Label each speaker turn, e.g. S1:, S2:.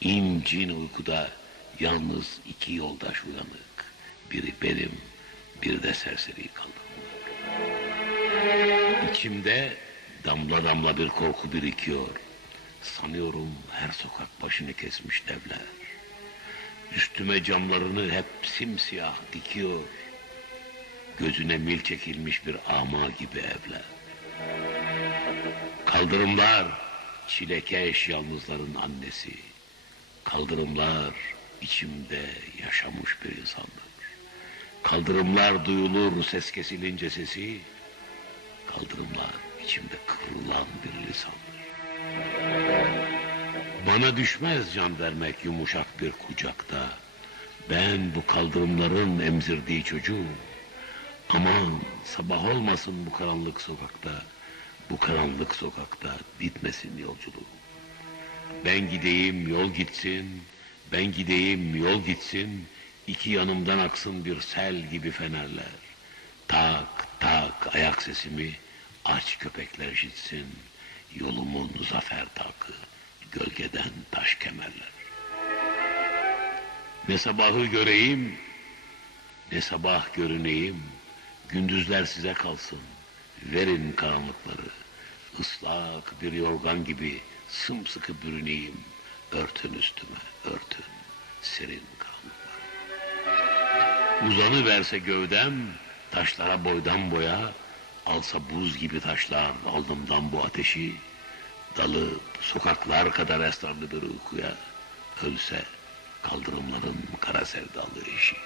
S1: İncin uykuda yalnız iki yoldaş uyanık. Biri benim, bir de serseri kaldırımlar. İçimde damla damla bir korku birikiyor. Sanıyorum her sokak başını kesmiş devler. Üstüme camlarını hep simsiyah dikiyor. Gözüne mil çekilmiş bir ama gibi evler. Kaldırımlar, çilekeş yalnızların annesi. Kaldırımlar, içimde yaşamış bir insandır. Kaldırımlar duyulur ses kesilince sesi. Kaldırımlar içimde kıvrılan bir lisandır. Bana düşmez can vermek yumuşak bir kucakta. Ben bu kaldırımların emzirdiği çocuğum. Aman sabah olmasın bu karanlık sokakta. Bu karanlık sokakta bitmesin yolculuğum. Ben gideyim yol gitsin, ben gideyim yol gitsin. İki yanımdan aksın bir sel gibi fenerler. Tak tak ayak sesimi aç köpekler işitsin. Yolumun zafer takı, gölgeden taş kemerler. Ne sabahı göreyim, ne sabah görüneyim. Gündüzler size kalsın. Verin karanlıkları. Islak bir yorgan gibi sımsıkı bürüneyim. Örtün üstüme, örtün. Serin karanlıklar. Uzanı verse gövdem, taşlara boydan boya, alsa buz gibi taşlar alnımdan bu ateşi, dalıp sokaklar kadar esrarlı bir uykuya, ölse kaldırımların kara sevdalı eşi.